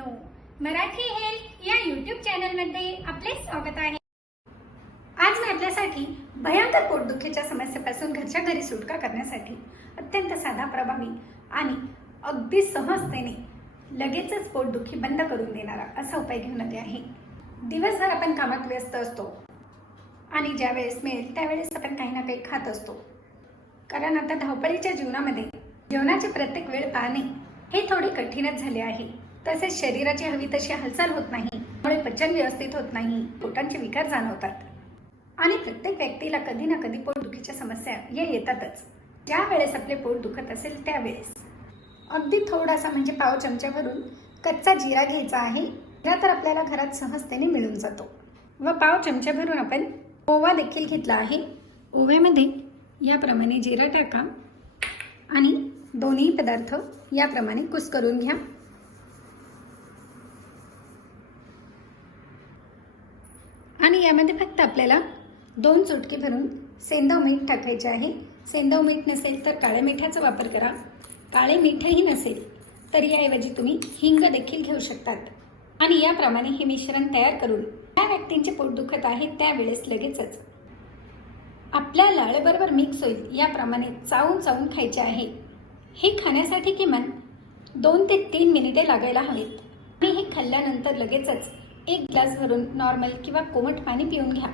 मित्रांनो मराठी हेल्थ या यूट्यूब चॅनलमध्ये आपले स्वागत आहे. आज मी आपल्यासाठी भयंकर पोटदुखीच्या समस्येपासून घरच्या घरी सुटका करण्यासाठी अत्यंत साधा प्रभावी आणि अगदी सहजतेने लगेचच पोटदुखी बंद करून देणारा असा उपाय घेऊन आले आहे. दिवसभर आपण कामात व्यस्त असतो आणि ज्या वेळेस मिळेल त्यावेळेस आपण काही ना काही खात असतो. कारण आता धावपळीच्या जीवनामध्ये जेवणाची प्रत्येक वेळ पाहणे हे थोडे कठीणच झाले आहे. तसेच शरीराची हवी तशी हालचाल होत नाही त्यामुळे पचन व्यवस्थित होत नाही पोटांचे विकार जाणवतात. आणि प्रत्येक व्यक्तीला कधी ना कधी पोटदुखीच्या समस्या या येतातच. ज्या वेळेस आपले पोट दुखत असेल त्यावेळेस. अगदी थोडासा म्हणजे पाव चमचा भरून कच्चा जिरा घ्यायचा आहे जिरा तर आपल्याला घरात सहजतेने मिळून जातो. व पाव चमच्याभरून भरून आपण ओवा देखील घेतला आहे. ओव्यामध्ये याप्रमाणे जिरा टाका आणि दोन्ही पदार्थ याप्रमाणे कुस्करून घ्या. आणि यामध्ये फक्त आपल्याला दोन चुटके भरून सेंधव मीठ टाकायचे आहे. सेंधव मीठ नसेल तर काळ्या मिठाचा वापर करा. काळे मीठही नसेल तर याऐवजी तुम्ही हिंग देखील घेऊ शकतात. आणि याप्रमाणे हे मिश्रण तयार करून त्या व्यक्तींचे पोट दुखत आहे त्यावेळेस लगेचच. आपल्या लाळेबरोबर मिक्स होईल याप्रमाणे चावून चावून खायचे आहे. हे खाण्यासाठी किमान दोन ते तीन मिनिटे लागायला हवेत. आणि हे खाल्ल्यानंतर लगेचच एक ग्लास भरून नॉर्मल किंवा कोमट पाणी पिऊन घ्या.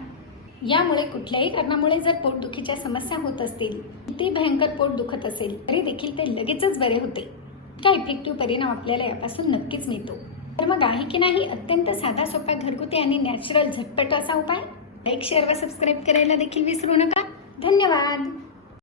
यामुळे कुठल्याही कारणामुळे जर पोटदुखीच्या समस्या होत असतील किती भयंकर पोट दुखत असेल तरी देखील ते लगेचच बरे होते. इतका इफेक्टिव्ह परिणाम आपल्याला यापासून नक्कीच मिळतो. तर मग आहे की नाही अत्यंत साधा सोपा घरगुती आणि नॅचरल झटपट असा उपाय? लाईक शेअर व सबस्क्राईब करायला देखील विसरू नका. धन्यवाद!